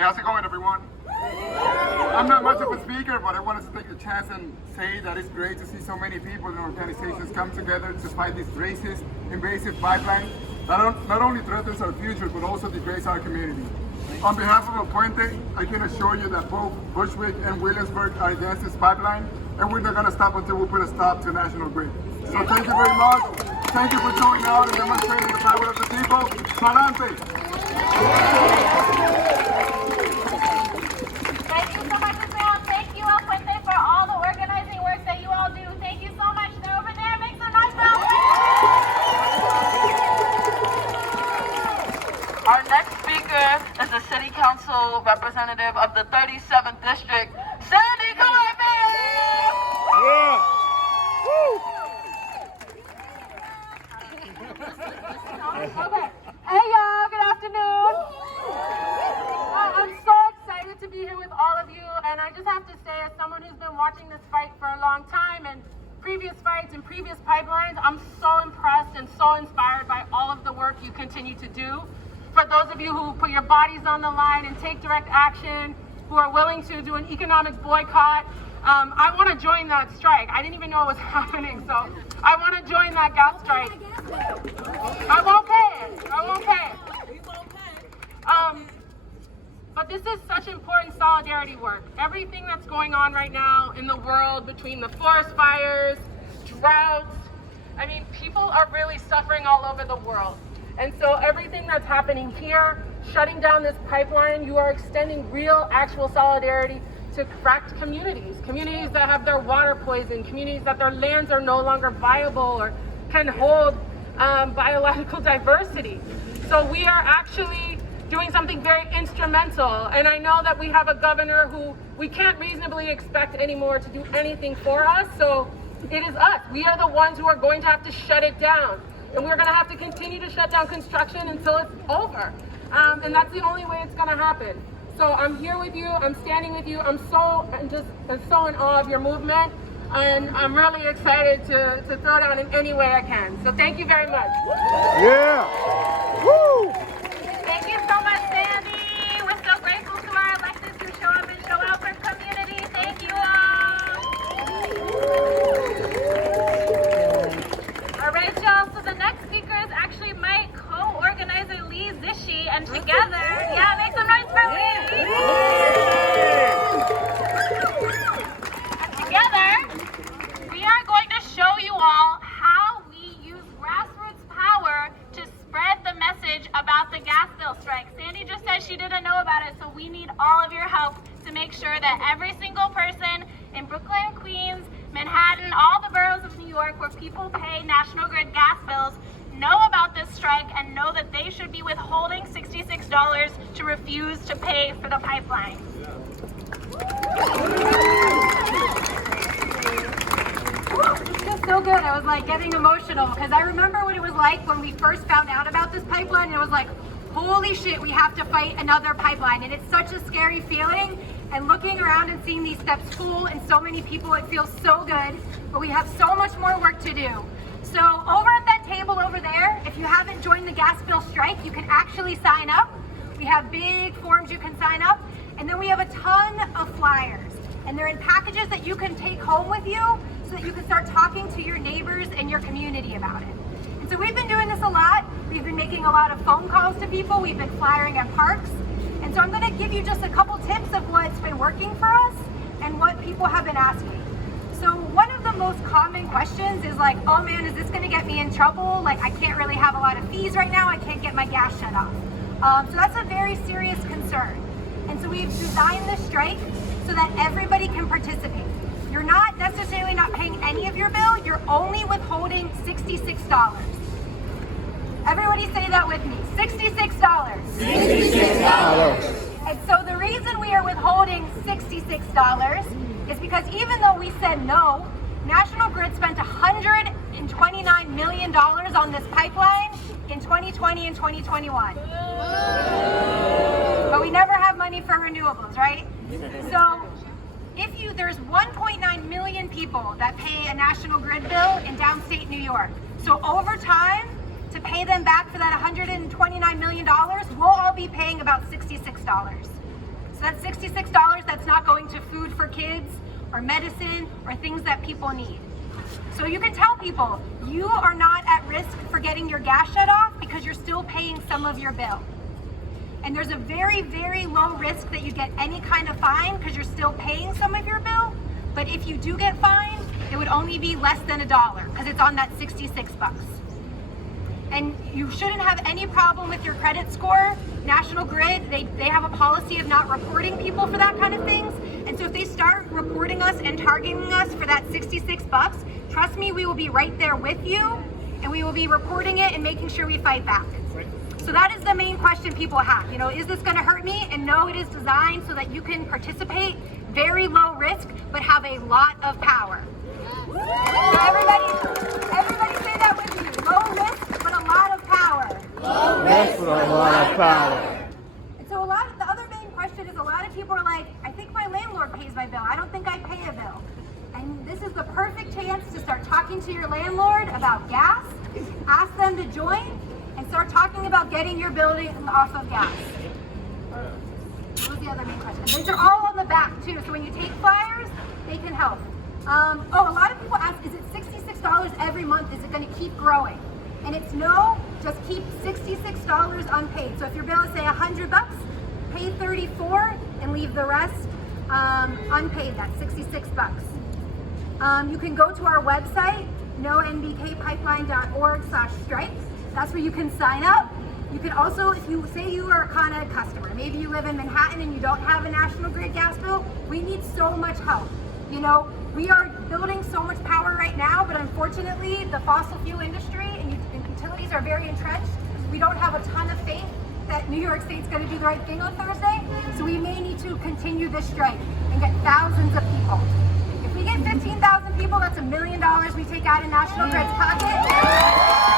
Hey, how's it going, everyone? I'm not much of a speaker, but I wanted to take the chance and say that it's great to see so many people and organizations come together to fight this racist, invasive pipeline that not only threatens our future, but also degrades our community. On behalf of El Puente, I can assure you that both Bushwick and Williamsburg are against this pipeline, and we're not going to stop until we put a stop to National Grid. So thank you very much. Thank you for showing out and demonstrating the power of the people. Palante! Thank you so much, Sam. Thank you, El Puente, for all the organizing work that you all do. Thank you so much. They're over there. Make some noise for El Puente. Our next speaker is the City Council representative of the 37th District, Sandy Columbus! Yeah! Woo! Okay. Hey y'all, good afternoon. I'm so excited to be here with all of you, and I just have to say, as someone who's been watching this fight for a long time and previous fights and previous pipelines, I'm so impressed and so inspired by all of the work you continue to do. For those of you who put your bodies on the line and take direct action, who are willing to do an economic boycott, I want to join that strike. I didn't even know it was happening, so I want to join that gas strike. I won't pay it. I won't pay it. But this is such important solidarity work. Everything that's going on right now in the world between the forest fires, droughts, I mean, people are really suffering all over the world. And so everything that's happening here, shutting down this pipeline, you are extending real, actual solidarity to cracked communities, communities that have their water poisoned, communities that their lands are no longer viable or can hold biological diversity. So we are actually doing something very instrumental. And I know that we have a governor who we can't reasonably expect anymore to do anything for us. So it is us. We are the ones who are going to have to shut it down. And we're going to have to continue to shut down construction until it's over. And that's the only way it's going to happen. So I'm here with you. I'm standing with you. I'm so in awe of your movement. And I'm really excited to throw down in any way I can. So thank you very much. Yeah! Woo! Thank you so much, Sandy. We're so grateful to our electeds who show up and show out for community. Thank you all. All right, y'all. So the next speaker is actually my co-organizer, Lee Zishi, and together, make some noise for Lee. And together, we are going to show you all how we use grassroots power to spread the message about the gas bill strike. Sandy just said she didn't know about it, so we need all of your help to make sure that every single person in Brooklyn, Queens, Manhattan, all the boroughs of New York where people pay National Grid gas bills know about this strike and know that they should be withholding $66 to refuse to pay for the pipeline. It's just so good. I was like getting emotional because I remember what it was like when we first found out about this pipeline, and it was like, holy shit, we have to fight another pipeline. And it's such a scary feeling. And looking around and seeing these steps full and so many people, it feels so good. But we have so much more work to do. So over at that table over there, if you haven't joined the gas bill strike, you can actually sign up. We have big forms you can sign up. And then we have a ton of flyers. And they're in packages that you can take home with you so that you can start talking to your neighbors and your community about it. And so we've been doing this a lot. We've been making a lot of phone calls to people. We've been flyering at parks. And so I'm going to give you just a couple tips of what's been working for us and what people have been asking. So one of the most common questions is like, oh man, is this going to get me in trouble? Like, I can't really have a lot of fees right now. I can't get my gas shut off. So that's a very serious concern. And so we've designed this strike so that everybody can participate. You're not necessarily not paying any of your bill. You're only withholding $66. Everybody say that with me. $66. $66. And so the reason we are withholding $66 is because even though we said no, National Grid spent $129 million on this pipeline in 2020 and 2021. But we never have money for renewables, right? So there's 1.9 million people that pay a National Grid bill in downstate New York. So over time, to pay them back for that $129 million, we'll all be paying about $66. So that's $66 that's not going to food for kids or medicine or things that people need. So you can tell people you are not at risk for getting your gas shut off because you're still paying some of your bill. And there's a very, very low risk that you get any kind of fine because you're still paying some of your bill. But if you do get fined, it would only be less than $1 because it's on that 66 bucks. And you shouldn't have any problem with your credit score. National Grid, they have a policy of not reporting people for that kind of things. And so if they start reporting us and targeting us for that 66 bucks, trust me, we will be right there with you and we will be reporting it and making sure we fight back. So that is the main question people have. You know, is this gonna hurt me? And no, it is designed so that you can participate, very low risk, but have a lot of power. So everybody say that with me. Low risk, but a lot of power. Low risk, but a lot of power. And so the other main question is a lot of people are like, I think my landlord pays my bill. I don't think I pay a bill. And this is the perfect chance to start talking to your landlord about gas, ask them to join, and start talking about getting your building off of gas. What was the other main question? These are all on the back too, so when you take flyers, they can help. A lot of people ask, is it $66 every month? Is it going to keep growing? And it's no, just keep $66 unpaid. So if your bill is say $100, pay $34 and leave the rest unpaid. That's $66. You can go to our website, nonbkpipeline.org/strike. That's where you can sign up. You can also, if you say you are a Con Ed customer, maybe you live in Manhattan and you don't have a National Grid gas bill, we need so much help. You know, we are building so much power right now, but unfortunately, the fossil fuel industry and utilities are very entrenched. We don't have a ton of faith that New York State's going to do the right thing on Thursday, so we may need to continue this strike and get thousands of people. If we get 15,000 people, that's $1 million we take out of National Grid's pocket.